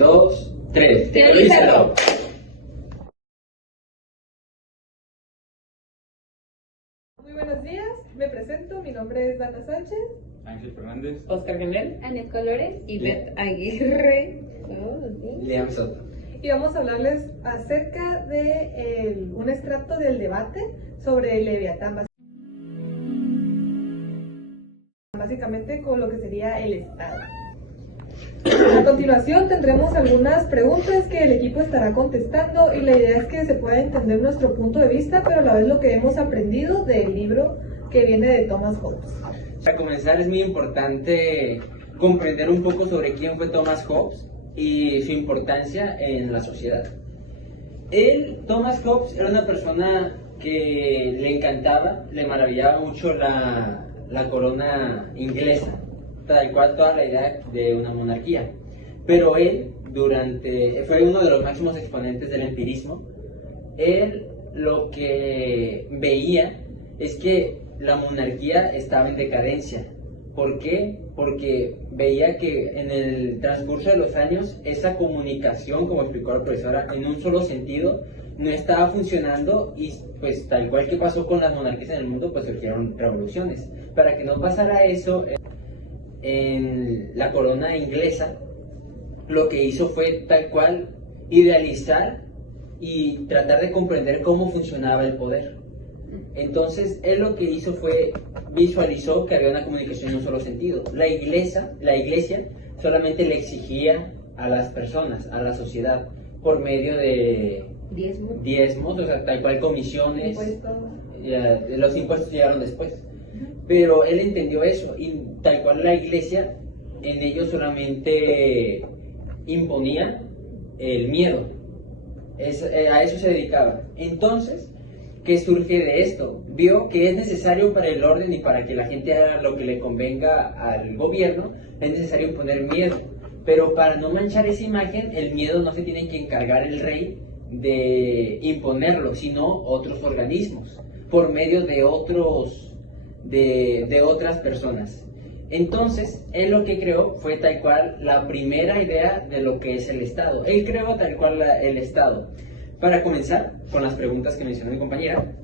2, 3. ¡Teorízalo! Muy buenos días, me presento, mi nombre es Dana Sánchez. Ángel Fernández. Oscar Genel, Anet Colores y Beth Aguirre. Liam Soto. Y vamos a hablarles acerca de un extracto del debate sobre el Leviatán, básicamente con lo que sería el Estado. A continuación tendremos algunas preguntas que el equipo estará contestando y la idea es que se pueda entender nuestro punto de vista, pero a la vez lo que hemos aprendido del libro que viene de Thomas Hobbes. Para comenzar es muy importante comprender un poco sobre quién fue Thomas Hobbes y su importancia en la sociedad. Thomas Hobbes era una persona que le encantaba, le maravillaba mucho la corona inglesa, tal cual toda la idea de una monarquía. Pero él fue uno de los máximos exponentes del empirismo. Él lo que veía es que la monarquía estaba en decadencia. ¿Por qué? Porque veía que en el transcurso de los años esa comunicación, como explicó la profesora, en un solo sentido no estaba funcionando y pues tal cual que pasó con las monarquías en el mundo, pues surgieron revoluciones. Para que no pasara eso en la corona inglesa, lo que hizo fue tal cual idealizar y tratar de comprender cómo funcionaba el poder. Entonces, él lo que hizo fue visualizó que había una comunicación en un solo sentido. La iglesia solamente le exigía a las personas, a la sociedad, por medio de diezmos, o sea, tal cual comisiones. Los impuestos llegaron después. Pero él entendió eso y tal cual la iglesia en ello solamente imponía el miedo. A eso se dedicaba. Entonces, ¿qué surge de esto? Vio que es necesario para el orden y para que la gente haga lo que le convenga al gobierno, es necesario imponer miedo. Pero para no manchar esa imagen, el miedo no se tiene que encargar el rey de imponerlo, sino otros organismos, por medio de otras personas. Entonces, él lo que creó fue tal cual la primera idea de lo que es el Estado. Él creó tal cual el Estado. Para comenzar con las preguntas que mencionó mi compañera,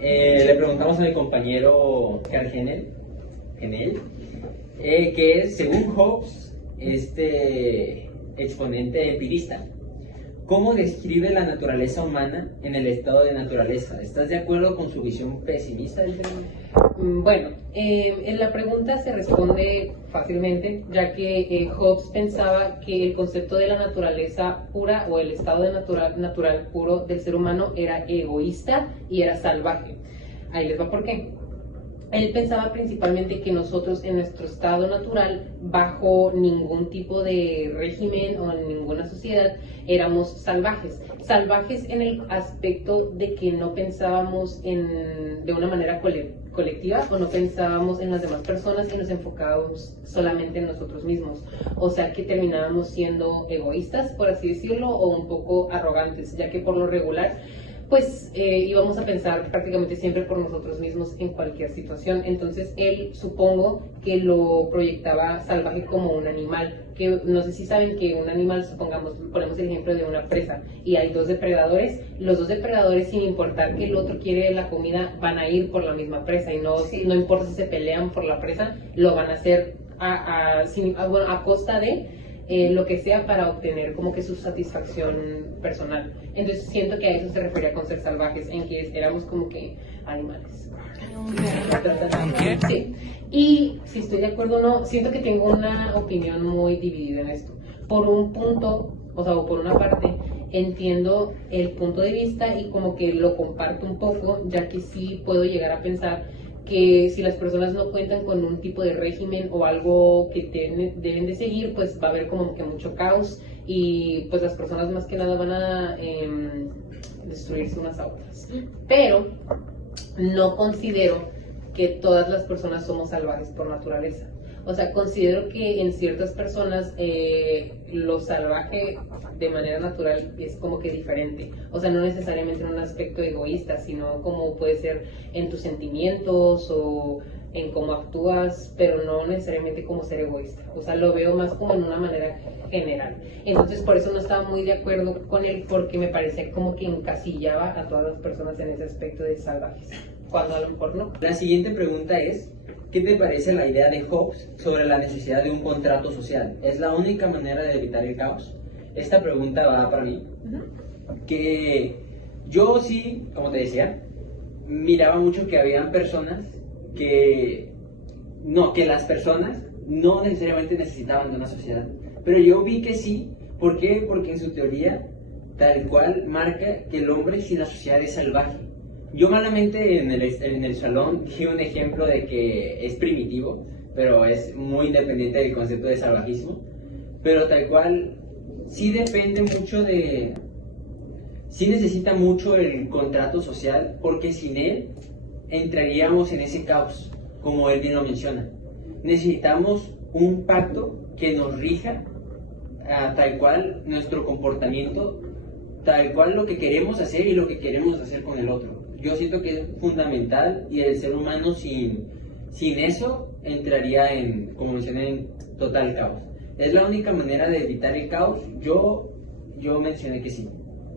le preguntamos a mi compañero Carl Genel, que es, según Hobbes, este exponente empirista, ¿cómo describe la naturaleza humana en el estado de naturaleza? ¿Estás de acuerdo con su visión pesimista del tema? Bueno, en la pregunta se responde fácilmente, ya que Hobbes pensaba que el concepto de la naturaleza pura o el estado de natural puro del ser humano era egoísta y era salvaje. Ahí les va por qué. Él pensaba principalmente que nosotros en nuestro estado natural, bajo ningún tipo de régimen o en ninguna sociedad, éramos salvajes. Salvajes en el aspecto de que no pensábamos de una manera colectiva o no pensábamos en las demás personas y nos enfocábamos solamente en nosotros mismos. O sea que terminábamos siendo egoístas, por así decirlo, o un poco arrogantes, ya que por lo regular pues íbamos a pensar prácticamente siempre por nosotros mismos en cualquier situación. Entonces él, supongo que lo proyectaba salvaje como un animal, que no sé si saben que un animal, supongamos, ponemos el ejemplo de una presa y hay dos depredadores, los dos depredadores, sin importar que el otro quiere la comida, van a ir por la misma presa y no importa si se pelean por la presa, lo van a hacer a costa de lo que sea para obtener como que su satisfacción personal. Entonces siento que a eso se refería con ser salvajes, en que éramos como que animales. Sí. Y si estoy de acuerdo o no, siento que tengo una opinión muy dividida en esto. Por un punto, o por una parte, entiendo el punto de vista y como que lo comparto un poco, ya que sí puedo llegar a pensar que si las personas no cuentan con un tipo de régimen o algo que deben de seguir, pues va a haber como que mucho caos y pues las personas más que nada van a destruirse unas a otras. Pero no considero que todas las personas somos salvajes por naturaleza. O sea, considero que en ciertas personas lo salvaje de manera natural es como que diferente. O sea, no necesariamente en un aspecto egoísta, sino como puede ser en tus sentimientos o en cómo actúas, pero no necesariamente como ser egoísta. O sea, lo veo más como en una manera general. Entonces, por eso no estaba muy de acuerdo con él, porque me parecía como que encasillaba a todas las personas en ese aspecto de salvajes, cuando a lo mejor no. La siguiente pregunta es, ¿qué te parece la idea de Hobbes sobre la necesidad de un contrato social? ¿Es la única manera de evitar el caos? Esta pregunta va para mí, que yo sí, como te decía, miraba mucho que habían personas que las personas no necesariamente necesitaban de una sociedad, pero yo vi que sí. ¿Por qué? Porque en su teoría tal cual marca que el hombre sin la sociedad es salvaje. Yo malamente en el salón di un ejemplo de que es primitivo, pero es muy independiente del concepto de salvajismo, pero tal cual sí depende mucho de... sí necesita mucho el contrato social, porque sin él entraríamos en ese caos, como él bien lo menciona. Necesitamos un pacto que nos rija tal cual nuestro comportamiento, tal cual lo que queremos hacer y lo que queremos hacer con el otro. Yo siento que es fundamental, y el ser humano sin eso entraría en, como mencioné, en total caos. ¿Es la única manera de evitar el caos? Yo mencioné que sí.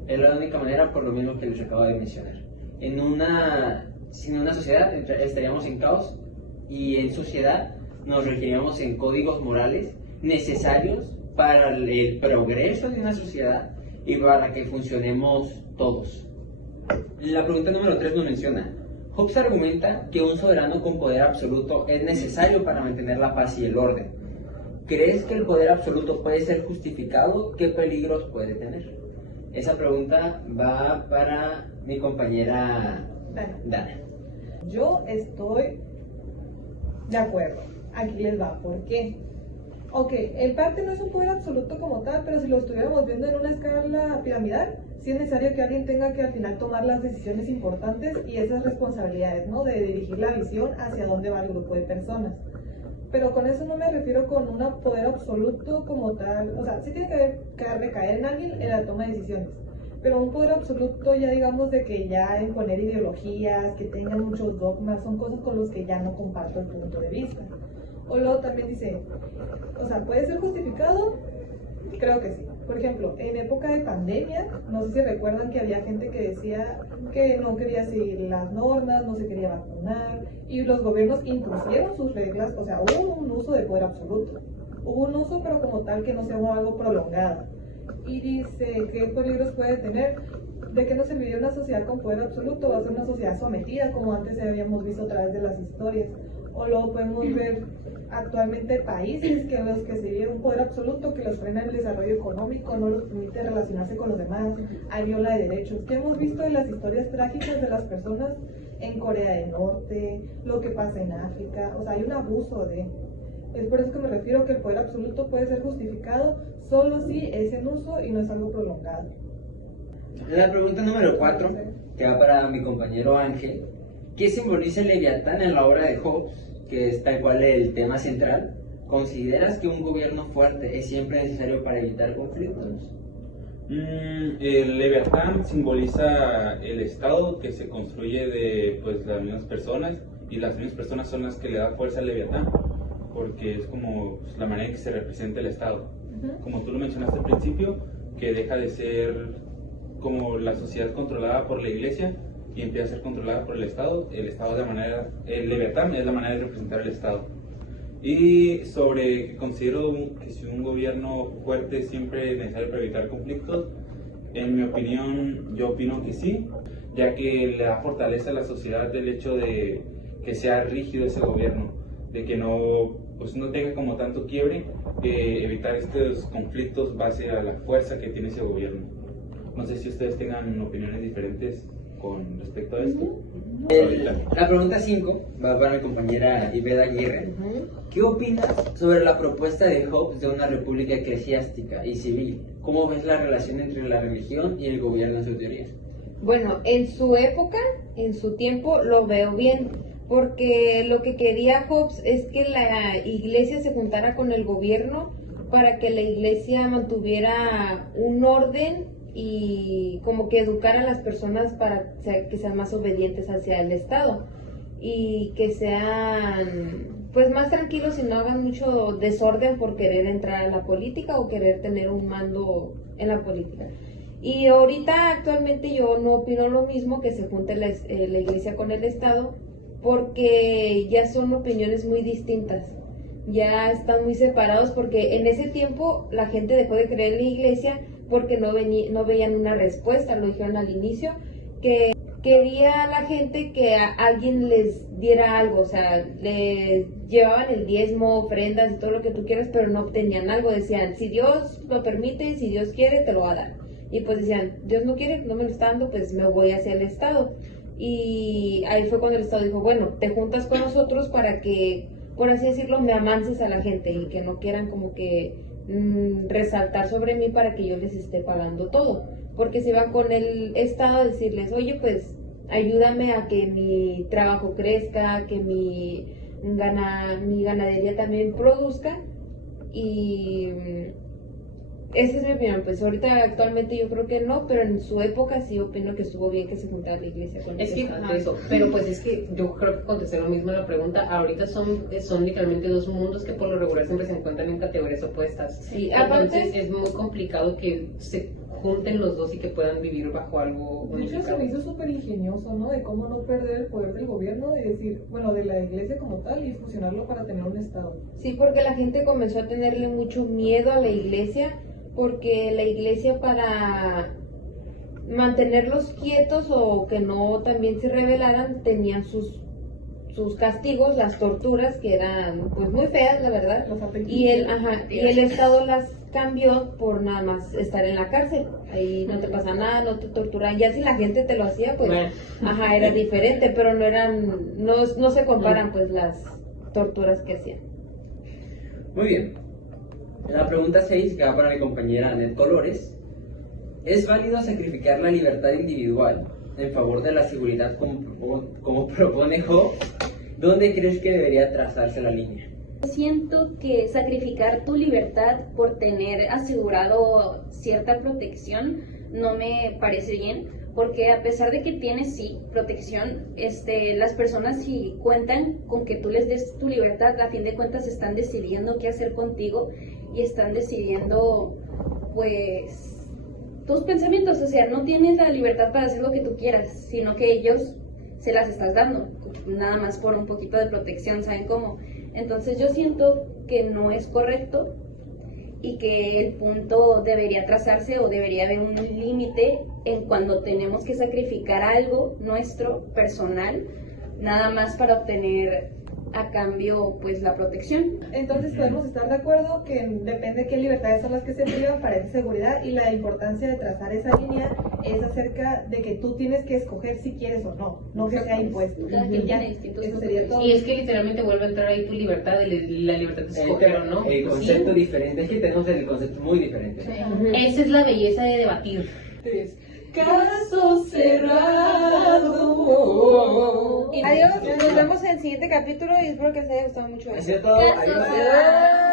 Es la única manera, por lo mismo que les acabo de mencionar. Sin una sociedad estaríamos en caos, y en sociedad nos regiríamos en códigos morales necesarios para el progreso de una sociedad y para que funcionemos todos. La pregunta número 3 nos menciona: Hobbes argumenta que un soberano con poder absoluto es necesario para mantener la paz y el orden. ¿Crees que el poder absoluto puede ser justificado? ¿Qué peligros puede tener? Esa pregunta va para mi compañera Dana. Yo estoy de acuerdo. Aquí les va. ¿Por qué? Ok, en parte no es un poder absoluto como tal, pero si lo estuviéramos viendo en una escala piramidal, sí es necesario que alguien tenga que al final tomar las decisiones importantes y esas responsabilidades, ¿no? De dirigir la visión hacia dónde va el grupo de personas. Pero con eso no me refiero con un poder absoluto como tal. O sea, sí tiene que recaer en alguien en la toma de decisiones, pero un poder absoluto ya digamos de que ya imponer ideologías, que tengan muchos dogmas, son cosas con los que ya no comparto el punto de vista. O luego también dice, o sea, ¿puede ser justificado? Creo que sí. Por ejemplo, en época de pandemia, no sé si recuerdan que había gente que decía que no quería seguir las normas, no se quería vacunar, y los gobiernos impusieron sus reglas. O sea, hubo un uso de poder absoluto. Hubo un uso, pero como tal que no sea algo prolongado. Y dice, ¿qué peligros puede tener? ¿De qué nos serviría una sociedad con poder absoluto? Va a ser una sociedad sometida, como antes habíamos visto a través de las historias. O luego podemos ver actualmente países que los que se vive un poder absoluto que los frena el desarrollo económico, no los permite relacionarse con los demás, hay viola de derechos. ¿Qué hemos visto en las historias trágicas de las personas en Corea del Norte, lo que pasa en África? O sea, hay un abuso de... Es por eso que me refiero que el poder absoluto puede ser justificado solo si es en uso y no es algo prolongado. La pregunta número 4, que va para mi compañero Ángel: ¿qué simboliza el Leviatán en la obra de Hobbes, que es tal cual el tema central? ¿Consideras que un gobierno fuerte es siempre necesario para evitar conflictos? El Leviatán simboliza el Estado que se construye de las mismas personas, y las mismas personas son las que le da fuerza al Leviatán, porque es como la manera en que se representa el Estado. Como tú lo mencionaste al principio, que deja de ser como la sociedad controlada por la Iglesia y empieza a ser controlada por el Estado. El Leviatán es la manera de representar el Estado. Y sobre que considero que si un gobierno fuerte es siempre necesario para evitar conflictos, en mi opinión, yo opino que sí, ya que le da fortaleza a la sociedad el hecho de que sea rígido ese gobierno, de que no tenga como tanto quiebre, evitar estos conflictos base a la fuerza que tiene ese gobierno. No sé si ustedes tengan opiniones diferentes con respecto a esto. La pregunta 5 va para mi compañera Iveda Aguirre. ¿Qué opinas sobre la propuesta de Hobbes de una república eclesiástica y civil? ¿Cómo ves la relación entre la religión y el gobierno en su teoría? Bueno, en su época, en su tiempo, lo veo bien, porque lo que quería Hobbes es que la iglesia se juntara con el gobierno para que la iglesia mantuviera un orden y como que educar a las personas para que sean más obedientes hacia el Estado. y que sean pues más tranquilos y no hagan mucho desorden por querer entrar a la política o querer tener un mando en la política. Y ahorita actualmente yo no opino lo mismo, que se junte la iglesia con el Estado, porque ya son opiniones muy distintas, ya están muy separados, porque en ese tiempo la gente dejó de creer en la iglesia porque no veían una respuesta, lo dijeron al inicio, que quería la gente que alguien les diera algo, o sea, les llevaban el diezmo, ofrendas y todo lo que tú quieras, pero no obtenían algo, decían, si Dios lo permite, si Dios quiere, te lo va a dar. Y pues decían, Dios no quiere, no me lo está dando, pues me voy hacia el Estado. Y ahí fue cuando el Estado dijo, bueno, te juntas con nosotros para que, por así decirlo, me amanses a la gente y que no quieran como que resaltar sobre mí para que yo les esté pagando todo. Porque se iban con el Estado a decirles, oye, pues ayúdame a que mi trabajo crezca, que mi ganadería también produzca. Y esa es mi opinión. Pues ahorita actualmente yo creo que no, pero en su época sí opino que estuvo bien que se juntara la iglesia con Es que Estado. eso, pero pues es que yo creo que contesté lo mismo a la pregunta. Ahorita son literalmente dos mundos que por lo regular siempre se encuentran en categorías opuestas. Sí, Entonces aparte es muy complicado que se junten los dos y que puedan vivir bajo algo De hecho, se unificado. me hizo súper ingenioso, ¿no? De cómo no perder el poder del gobierno y decir, bueno, de la iglesia como tal y fusionarlo para tener un Estado. sí, porque la gente comenzó a tenerle mucho miedo a la iglesia, porque la iglesia, para mantenerlos quietos o que no también se rebelaran, tenían sus castigos, las torturas, que eran pues muy feas, la verdad. Los Y el Estado las cambió por nada más estar en la cárcel. Ahí no te pasa nada, no te torturan. Ya si la gente te lo hacía, pues Bueno. era diferente, pero no se comparan pues las torturas que hacían. Muy bien. La pregunta 6, que va para mi compañera Anet Colores. ¿Es válido sacrificar la libertad individual en favor de la seguridad como propone Hobbes? ¿Dónde crees que debería trazarse la línea? Siento que sacrificar tu libertad por tener asegurado cierta protección no me parece bien, porque a pesar de que tienes sí protección, las personas, si cuentan con que tú les des tu libertad, a fin de cuentas están decidiendo qué hacer contigo y están decidiendo pues tus pensamientos. O sea, no tienes la libertad para hacer lo que tú quieras, sino que ellos se las estás dando, nada más por un poquito de protección, ¿saben cómo? Entonces yo siento que no es correcto y que el punto debería trazarse o debería haber un límite en cuando tenemos que sacrificar algo nuestro, personal, nada más para obtener a cambio pues la protección. Entonces podemos estar de acuerdo que depende de qué libertades son las que se privan para esa seguridad, y la importancia de trazar esa línea es acerca de que tú tienes que escoger si quieres o no, no que sea impuesto. Cada quien tiene distintos Eso sería todo. Y es que literalmente vuelve a entrar ahí tu libertad, la libertad de escoger o no. El concepto Sí. diferente, es que tenemos el concepto muy diferente. Esa es la belleza de debatir. Caso cerrado. Adiós, nos vemos en el siguiente capítulo y espero que les haya gustado mucho. Ha sido todo. Caso Adiós. cerrado.